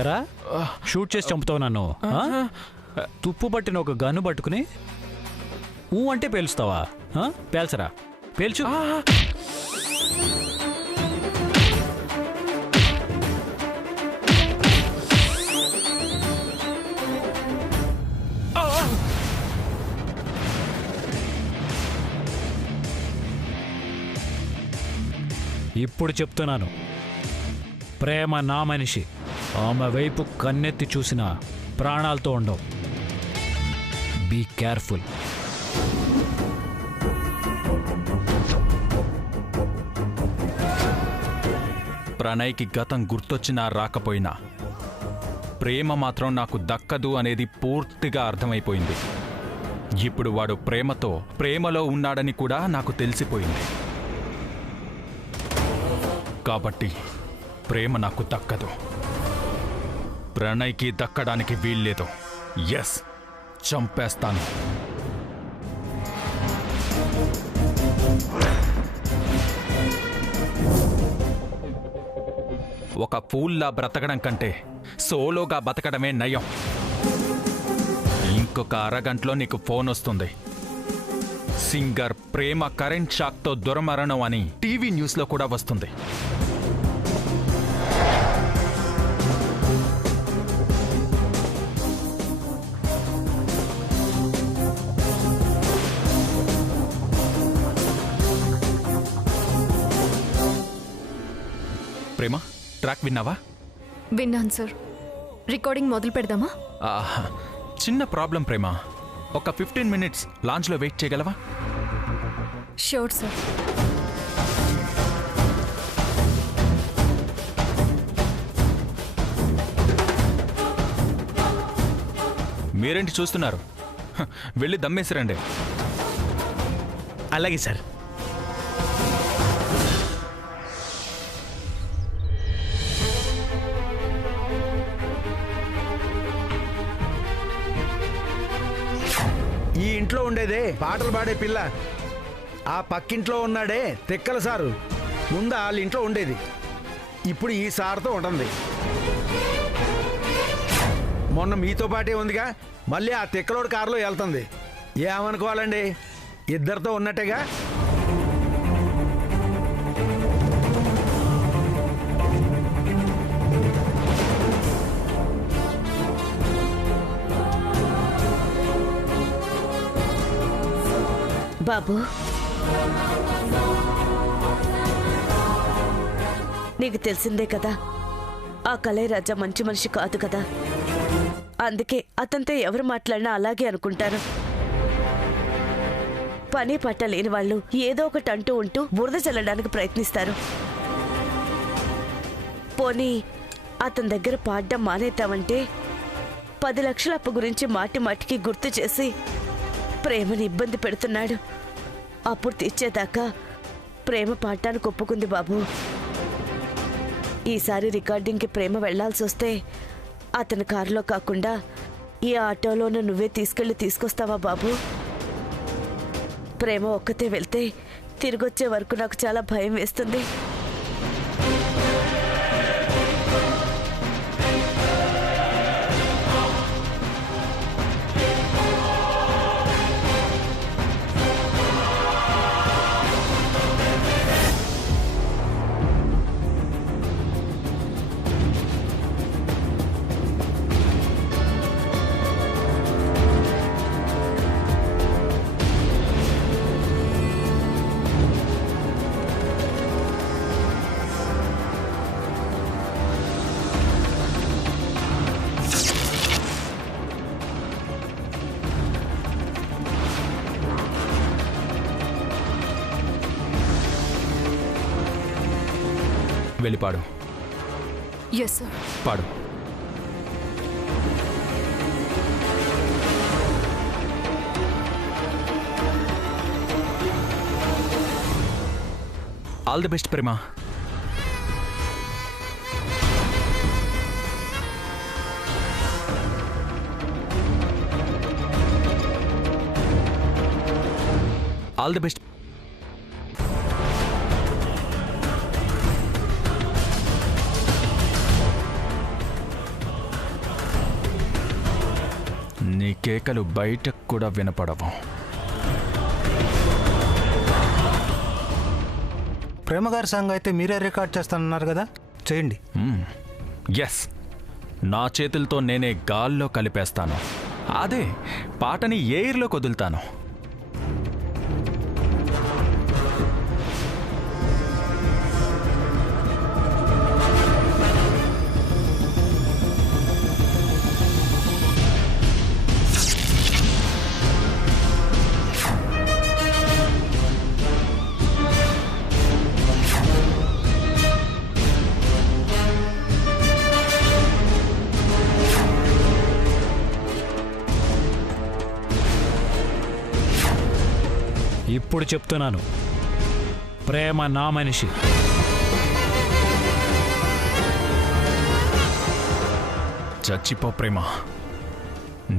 ఎరా షూట్ చేసి చంపుతావు నన్ను? తుప్పు పట్టిన ఒక గన్ను పట్టుకుని ఊ అంటే పేలుస్తావా? పేల్చరా, పేల్చు. ఇప్పుడు చెప్తున్నాను, ప్రేమ నా మనిషి. ఆమె వైపు కన్నెత్తి చూసిన ప్రాణాలతో ఉండవు. Be careful. ప్రణయ్కి గతం గుర్తొచ్చినా రాకపోయినా ప్రేమ మాత్రం నాకు దక్కదు అనేది పూర్తిగా అర్థమైపోయింది. ఇప్పుడు వాడు ప్రేమలో ఉన్నాడని కూడా నాకు తెలిసిపోయింది. కాబట్టి ప్రేమ నాకు దక్కదు, ప్రణయ్కి దక్కడానికి వీల్లేదు. ఎస్, చంపేస్తాను. ఒక ఫూల్లా బ్రతకడం కంటే సోలోగా బతకడమే నయం. ఇంకొక అరగంటలో నీకు ఫోన్ వస్తుంది. సింగర్ ప్రేమ కరెంట్ షాక్తో దుర్మరణం అని టీవీ న్యూస్లో కూడా వస్తుంది. ప్రేమ, ట్రాక్ విన్నావా? విన్నాను సార్. రికార్డింగ్ మొదలు పెడదామా? చిన్న ప్రాబ్లం ప్రేమ. ఒక 15 మినిట్స్ లాంచ్లో వెయిట్ చేయగలవా? Sure sir. మీరేంటి చూస్తున్నారు? వెళ్ళి దమ్మేసిరండి. అలాగే సార్. ఈ ఇంట్లో ఉండేదే పాటలు పాడే పిల్ల, ఆ పక్కింట్లో ఉన్నాడే తిక్కల సారు. ముందు వాళ్ళ ఇంట్లో ఉండేది, ఇప్పుడు ఈ సార్తో ఉంటుంది. మొన్న మీతో పాటే ఉందిగా, మళ్ళీ ఆ తిక్కలోడు కారులో వెళ్తుంది. ఏమనుకోవాలండి, ఇద్దరితో ఉన్నట్టేగా. బాబు, నీకు తెలిసిందే కదా, ఆ కళైరాజా మంచి మనిషి కాదు కదా. అందుకే అతనితో ఎవరు మాట్లాడినా అలాగే అనుకుంటారు. పని పట్ట లేని వాళ్ళు ఏదో ఒకటి అంటూ ఉంటూ బురద చల్లడానికి ప్రయత్నిస్తారు. పోనీ అతని దగ్గర పాడడం మానేద్దామంటే 10 లక్షల అప్పు గురించి మాటి మాటికి గుర్తు చేసి ప్రేమని ఇబ్బంది పెడుతున్నాడు. అప్పుడు తీర్చేదాకా ప్రేమ పాడటానికి ఒప్పుకుంది బాబు. ఈసారి రికార్డింగ్కి ప్రేమ వెళ్లాల్సి వస్తే అతని కారులో కాకుండా ఈ ఆటోలోనూ నువ్వే తీసుకొస్తావా బాబు? ప్రేమ ఒక్కతే వెళ్తే తిరిగొచ్చే వరకు నాకు చాలా భయం వేస్తుంది. వెళ్ళి పాడు. Yes sir. పాడు. All the best Prema. All the best. నీ కేకలు బయటకు కూడా వినపడవు. ప్రేమగారి సాంగ్ అయితే మీరే రికార్డ్ చేస్తానన్నారు కదా, చేయండి. ఎస్, నా చేతులతో నేనే గాల్లో కలిపేస్తాను. అదే పాటని ఎయిర్లో వదులుతాను. ఇప్పుడు చెప్తున్నాను, ప్రేమ నా మనిషి. చచ్చిపో ప్రేమ,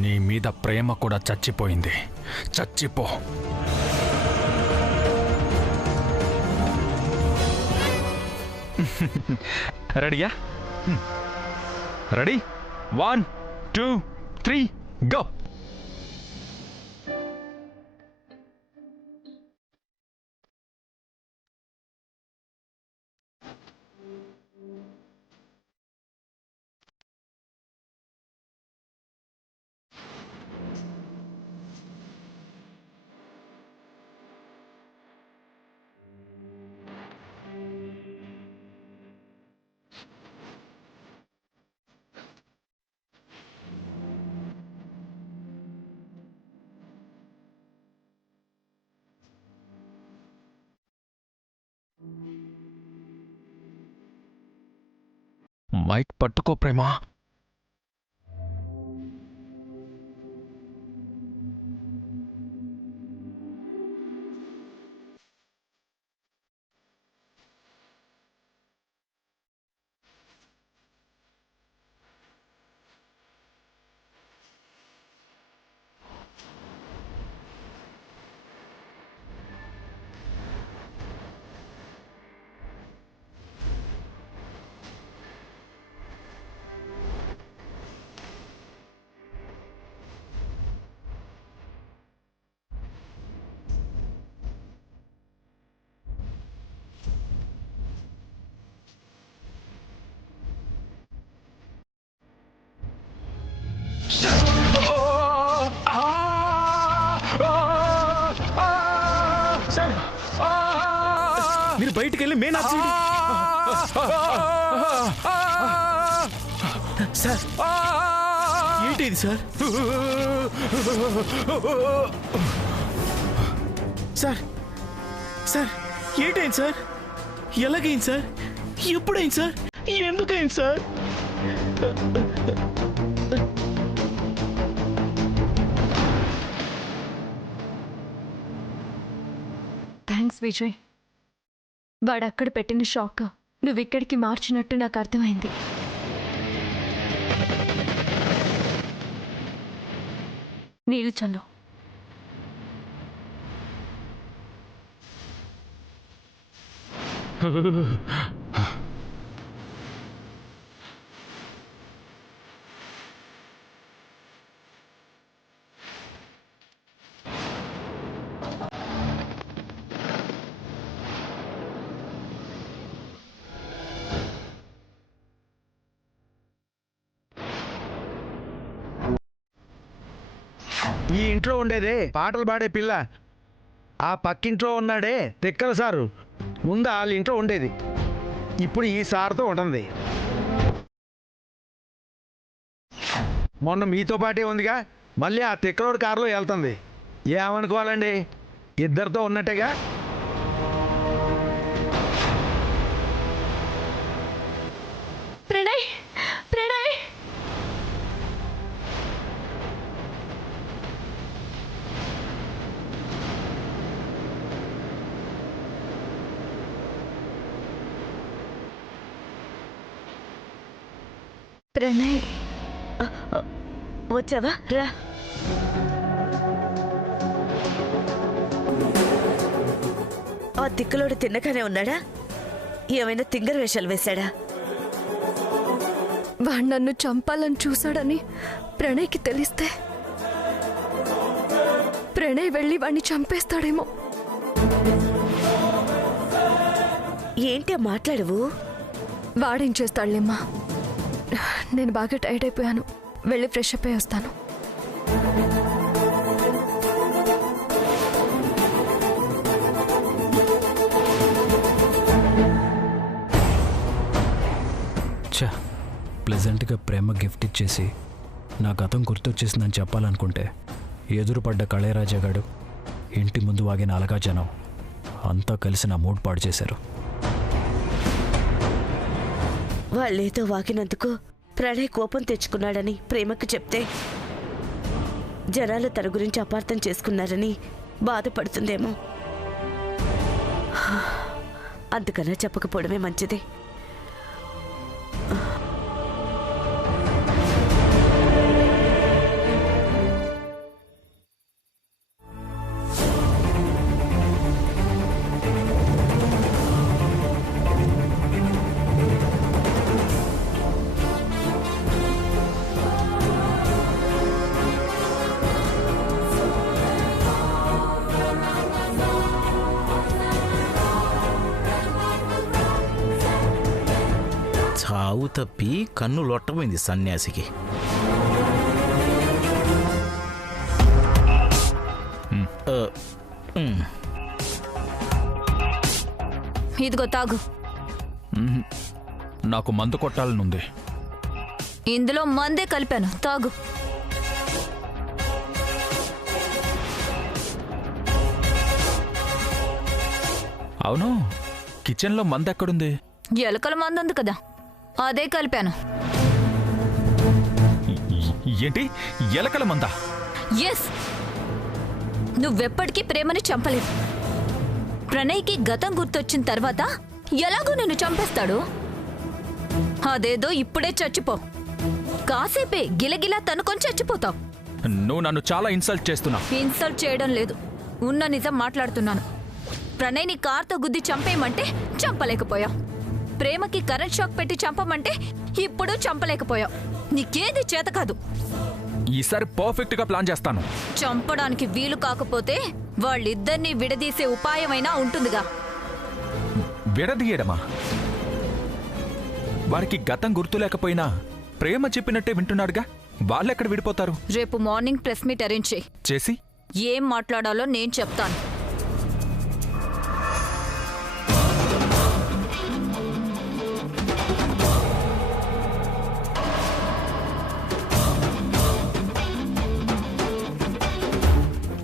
నీ మీద ప్రేమ కూడా చచ్చిపోయింది. చచ్చిపో. రెడీయా? రెడీ? 1 2 3 గో. మైక్ పట్టుకో ప్రేమ. మీరు బయటికి వెళ్ళి మెయిన్ సార్. ఏంటి ఇది సార్? సార్ సార్ ఏంటైంది సార్? ఎలాగైంది సార్? ఎప్పుడైంది సార్? ఎందుకైంది సార్? థ్యాంక్స్ విజయ్. వాడు అక్కడ పెట్టిన షాక్ నువ్వు ఇక్కడికి మార్చినట్టు నాకు అర్థమైంది. నీళ్ళు చల్లు. ఈ ఇంట్లో ఉండేదే పాటలు పాడే పిల్ల. ఆ పక్కింట్లో ఉన్నాడే తిక్కల సారు. ముందు వాళ్ళ ఇంట్లో ఉండేది, ఇప్పుడు ఈ సార్తో ఉంటుంది. మొన్న మీతో పాటే ఉందిగా, మళ్ళీ ఆ తిక్కలోడి కారులో వెళ్తుంది. ఏమనుకోవాలండి, ఇద్దరితో ఉన్నట్టేగా. ప్రణయ్, ప్రణయ్, ప్రణయ్. వచ్చావా? రా. ఆ తిక్కలోడు తిన్నగానే ఉన్నాడా? ఏమైనా తింగర వేషాలు వేశాడా? వాడు నన్ను చంపాలని చూశాడని ప్రణయ్కి తెలిస్తే ప్రణయ్ వెళ్ళి వాణ్ణి చంపేస్తాడేమో. ఏంటి మాట్లాడవు? వాడేం చేస్తాడులేమ్మా. నేను బాగా టైర్డ్ అయిపోయాను, వెళ్ళి ఫ్రెష్ అప్ అయి వస్తాను. చా, ప్లెజెంట్గా ప్రేమ గిఫ్ట్ ఇచ్చేసి నా గతం గుర్తొచ్చేసిందని చెప్పాలనుకుంటే ఎదురుపడ్డ కళయరాజా గాడు, ఇంటి ముందు వాగిన అలగా జనం అంతా కలిసి నా మూడ్ పాడు చేశారు. వాళ్ళేదో వాగినందుకు ప్రణయ్ కోపం తెచ్చుకున్నాడని ప్రేమకు చెప్తే జనాలు తన గురించి అపార్థం చేసుకున్నారని బాధపడుతుందేమో. అందుకన్నా చెప్పకపోవడమే మంచిది. చావు తప్పి కన్ను లొట్టపోయింది సన్యాసికి. ఇదిగో తాగు. నాకు మందు కొట్టాలనుంది. ఇందులో మందే కలిపాను, తాగు. అవును, కిచెన్లో మందు ఎక్కడుంది? ఎలకల మందు ఉంది కదా, అదే కలిపాను. ఏంటి, ఎలకల మందా? ఎస్, నువ్వెప్పటికీ ప్రేమని చంపలేవు. ప్రణయ్కి గతం గుర్తొచ్చిన తర్వాత ఎలాగో నిన్ను చంపేస్తాడు. అదేదో ఇప్పుడే చచ్చిపో. కాసేపే గిలగిలా తనుకొని చచ్చిపోతావు. నువ్వు నన్ను చాలా ఇన్సల్ట్ చేస్తున్నావు. ఇన్సల్ట్ చేయడం లేదు, ఉన్న నిజం మాట్లాడుతున్నాను. ప్రణయ్ని కార్తో గుద్ది చంపేయమంటే చంపలేకపోయావు. ప్రేమకి కరెంట్ షాక్ పెట్టి చంపమంటే ఇప్పుడు చంపలేకపోయావు. నీకేది చేత కాదు. ఈసారి పర్ఫెక్ట్ గా ప్లాన్ చేస్తాను. చంపడానికి వీలు కాకపోతే వాళ్ళిద్దరినీ విడదీసే ఉపాయమైనా ఉంటుందిగా. విడదీయడమా? వారికి గతం గుర్తు లేకపోయినా ప్రేమ చెప్పినట్టే వింటున్నాడుగా, వాళ్ళెక్కడ విడిపోతారు? రేపు మార్నింగ్ ప్రెస్ మీట్ అరేంజ్ చేసి ఏం మాట్లాడాలో నేను చెప్తాను.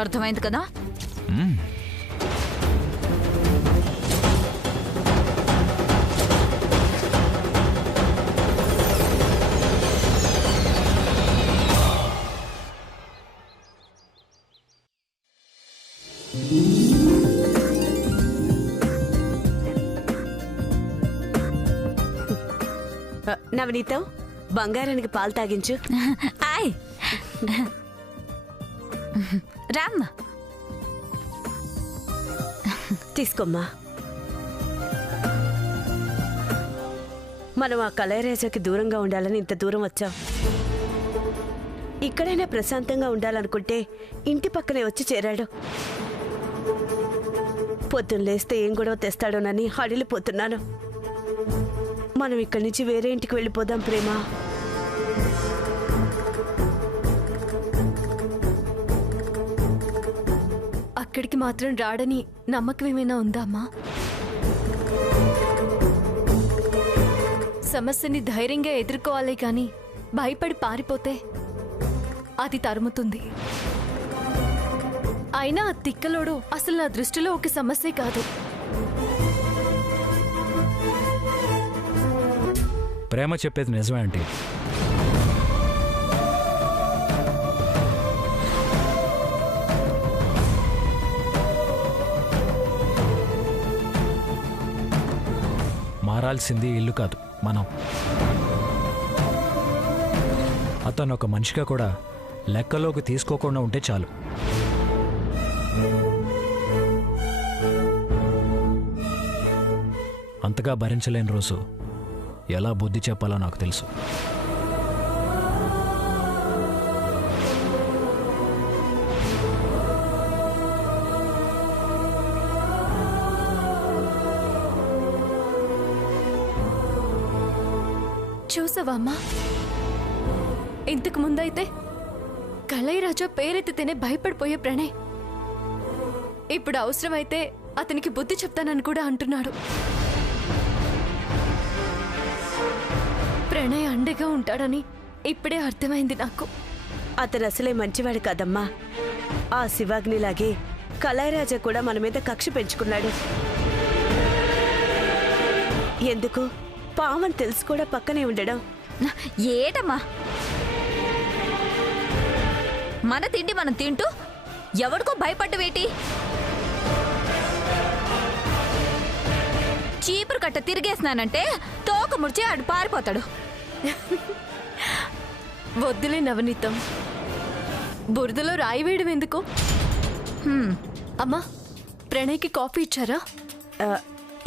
అర్థమైంది కదా? నవనీతం, బంగారానికి పాలు తాగించు. ఆయ్ రామ్, తీసుకోమ్మా. మనం ఆ కళయరాజాకి దూరంగా ఉండాలని ఇంత దూరం వచ్చాం. ఇక్కడైనా ప్రశాంతంగా ఉండాలనుకుంటే ఇంటి పక్కనే వచ్చి చేరాడు. పొద్దున్న లేస్తే ఏం గొడవ తెస్తాడోనని హడిలిపోతున్నాను. మనం ఇక్కడి నుంచి వేరే ఇంటికి వెళ్ళిపోదాం ప్రేమ. అక్కడికి మాత్రం రాడని నమ్మకం ఏమైనా ఉందా అమ్మా? సమస్యని ధైర్యంగా ఎదుర్కోవాలి కానీ భయపడి పారిపోతే అది తరుముతుంది. అయినా ఆ తిక్కలోడు అసలు నా దృష్టిలో ఒక సమస్య కాదు. ప్రేమ చెప్పేది నిజమే అంటే మారాల్సింది ఇల్లు కాదు, మనం. అతను ఒక మనిషిగా కూడా లెక్కలోకి తీసుకోకుండా ఉంటే చాలు. అంతగా భరించలేని రోజు ఎలా బుద్ధి చెప్పాలో నాకు తెలుసు. చూసావా అమ్మా, ఇంతకు ముందైతే కళైరాజా పేరెత్తితేనే భయపడిపోయే ప్రణయ్ ఇప్పుడు అవసరమైతే అతనికి బుద్ధి చెప్తానని కూడా అంటున్నాడు. ప్రణయ్ అండగా ఉంటాడని ఇప్పుడే అర్థమైంది నాకు. అతను అసలే మంచివాడు కాదమ్మా. ఆ శివాగ్నిలాగే కళాయిరాజా కూడా మన మీద కక్ష పెంచుకున్నాడు. ఎందుకు పావని తెలుసు కూడా పక్కనే ఉండడం? ఏటమ్మా, మన తిండి మనం తింటూ ఎవడికో భయపడ్డవేటి? చీపురు కట్ట తిరిగేసినానంటే తోక ముడిచి ఆడు పారిపోతాడు. వద్దులే నవనీతం, బురదలో రాయి వేయడం ఎందుకు? అమ్మా, ప్రణయ్కి కాఫీ ఇచ్చారా?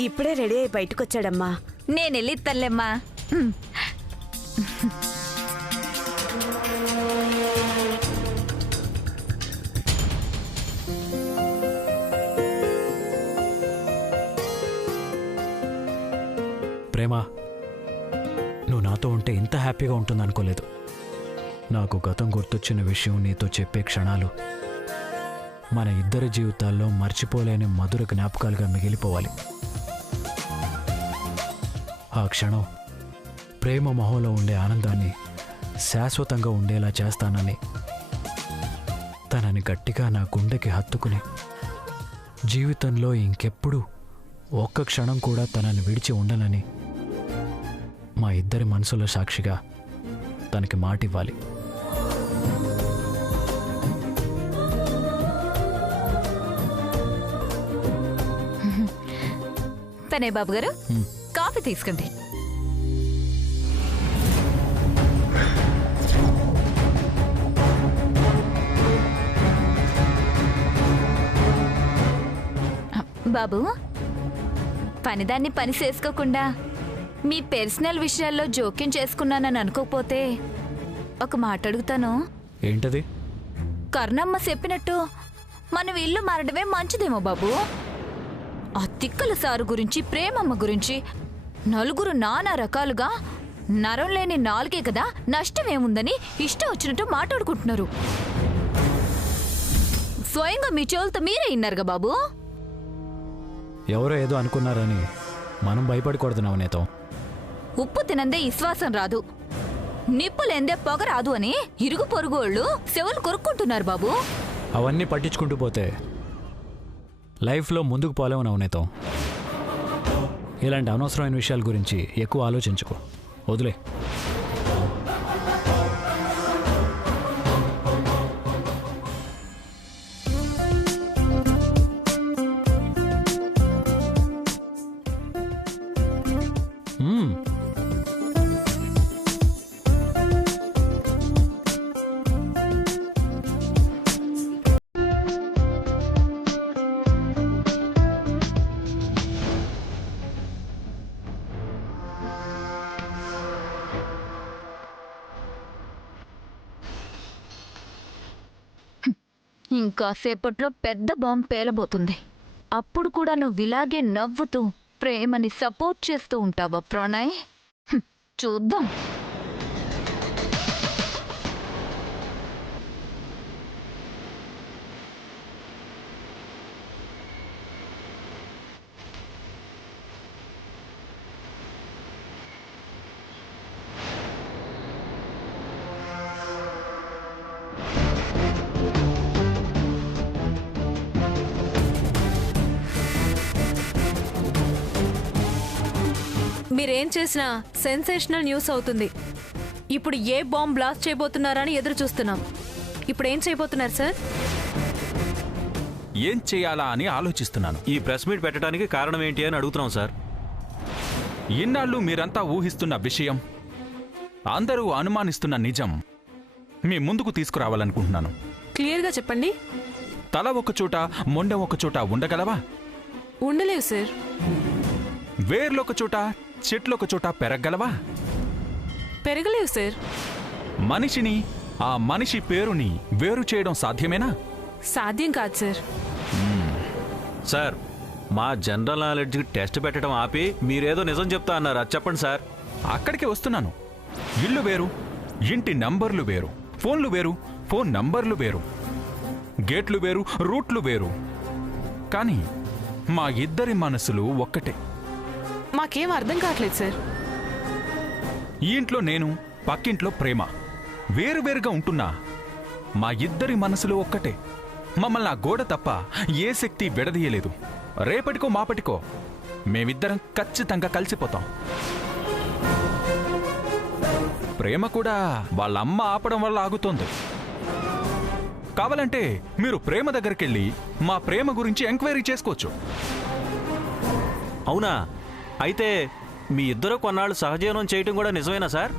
ఇప్పుడే రెడీ అయి బయటకొచ్చాడమ్మా. నేనెళ్ళి తల్లెమ్మా. ప్రేమ, నువ్వు నాతో ఉంటే ఇంత హ్యాపీగా ఉంటుందనుకోలేదు. నాకు గతం గుర్తొచ్చిన విషయం నీతో చెప్పే క్షణాలు మన ఇద్దరి జీవితాల్లో మర్చిపోలేని మధుర జ్ఞాపకాలుగా మిగిలిపోవాలి. ఆ క్షణం ప్రేమ మొహంలో ఉండే ఆనందాన్ని శాశ్వతంగా ఉండేలా చేస్తానని తనని గట్టిగా నా గుండెకి హత్తుకుని జీవితంలో ఇంకెప్పుడు ఒక్క క్షణం కూడా తనని విడిచి ఉండనని మా ఇద్దరి మనసుల సాక్షిగా తనకి మాటివ్వాలి. తనే బాబు గారు, కాఫీ తీసుకోండి. బాబు, పనిదాన్ని పని చేసుకోకుండా మీ పర్సనల్ విషయాల్లో జోక్యం చేసుకున్నానని అనుకోకపోతే ఒక మాట అడుగుతాను. ఏంటది? కర్ణమ్మ చెప్పినట్టు మనం ఇల్లు మారడమే మంచిదేమో బాబు. ఆ తిక్కల సారు గురించి, ప్రేమమ్మ గురించి నలుగురు నానా రకాలుగా నరం లేని నాలుగే కదా, నష్టమేముందని ఇష్టం వచ్చినట్టు మాట్లాడుకుంటున్నారు. స్వయంగా మీ చెవులతో మీరే విన్నారుగా బాబు. ఎవరో ఏదో అనుకున్నారని మనం భయపడకూడదు నవనీతం. ఉప్పు తినందే విశ్వాసం రాదు, నిప్పులేందే పొగ రాదు అని ఇరుగు పొరుగుళ్ళు చెవులు కొరుక్కుంటున్నారు బాబు. అవన్నీ పట్టించుకుంటూ పోతే లైఫ్లో ముందుకు పోలేము నవనీతం. ఇలాంటి అనవసరమైన విషయాల గురించి ఎక్కువ ఆలోచించుకో, వదిలే. ఇంకాసేపట్లో పెద్ద బాంబు పేలబోతుంది. అప్పుడు కూడా నువ్వు ఇలాగే నవ్వుతూ ప్రేమని సపోర్ట్ చేస్తూ ఉంటావా ప్రణయ్? చూద్దాం. మీరేం చేసినా సెన్సేషనల్ న్యూస్ అవుతుంది. ఇప్పుడు ఏ బాంబ్ బ్లాస్ట్ చేయబోతున్నారని ఎదురు చూస్తున్నాం. ఇప్పుడు ఏం చేయబోతున్నారు సార్? ఏం చేయాలా అని ఆలోచిస్తున్నాను. ఈ ప్రెస్ మీట్ పెట్టడానికి కారణం ఏంటి అని అడుగుతున్నాం సార్. ఇన్నాళ్ళు మీరంతా ఊహిస్తున్న విషయం, అందరూ అనుమానిస్తున్న నిజం మీ ముందుకు తీసుకురావాలనుకుంటున్నాను. క్లియర్గా చెప్పండి. తల ఒక చోట, మొండె ఒక చోట ఉండగలవా? ఉండలేవు సార్. వేర్లొక చోట, చెట్లొక చోట పెరగలవా? పెరగలేవు సార్. మనిషిని, ఆ మనిషి పేరుని వేరు చేయడం సాధ్యమేనా? సాధ్యం కాదు సార్. సార్, మా జనరల్ నాలెడ్జ్కి టెస్ట్ పెట్టడం ఆపి మీరేదో నిజం చెప్తా అన్నారు. అది చెప్పండి సార్. అక్కడికి వస్తున్నాను. ఇల్లు వేరు, ఇంటి నంబర్లు వేరు, ఫోన్లు వేరు, ఫోన్ నంబర్లు వేరు, గేట్లు వేరు, రూట్లు వేరు. కానీ మా ఇద్దరి మనసులు ఒక్కటే. మాకేం అర్థం కావట్లేదు సార్. ఈ ఇంట్లో నేను, పక్కింట్లో ప్రేమ వేరువేరుగా ఉంటున్నా మా ఇద్దరి మనసులు ఒక్కటే. మమ్మల్ని ఆ గోడ తప్ప ఏ శక్తి విడదీయలేదు. రేపటికో మాపటికో మేమిద్దరం ఖచ్చితంగా కలిసిపోతాం. ప్రేమ కూడా వాళ్ళ అమ్మ ఆపడం వల్ల ఆగుతోంది. కావాలంటే మీరు ప్రేమ దగ్గరికెళ్ళి మా ప్రేమ గురించి ఎంక్వైరీ చేసుకోవచ్చు. అవునా? అయితే మీ ఇద్దరు కొన్నాళ్ళు సహజీవనం చేయటం కూడా నిజమేనా సార్?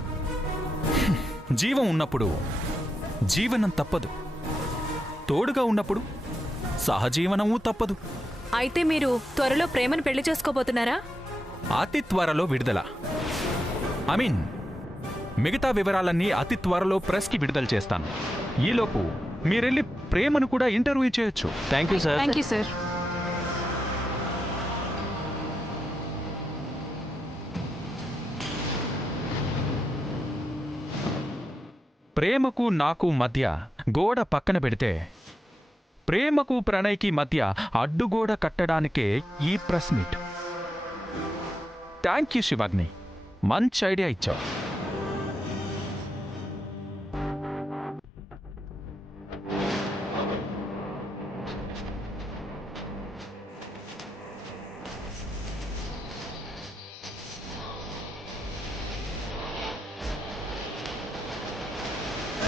జీవం ఉన్నప్పుడు జీవనం తప్పదు, తోడుగా ఉన్నప్పుడు సహజీవనము తప్పదు. అయితే మీరు త్వరలో ప్రేమను పెళ్లి చేసుకోబోతున్నారా? అతి త్వరలో విడుదల. మిగతా వివరాలన్నీ అతి త్వరలో ప్రెస్కి విడుదల చేస్తాను. ఈలోపు మీరెళ్ళి ప్రేమను కూడా ఇంటర్వ్యూ చేయొచ్చు. Thank you sir. Thank you sir. ప్రేమకు నాకు మధ్య గోడ పక్కన పెడితే ప్రేమకు ప్రణయ్కి మధ్య అడ్డుగోడ కట్టడానికే ఈ ప్రెస్ మీట్. థ్యాంక్ యూ శివాగ్ని, మంచి ఐడియా ఇచ్చావు.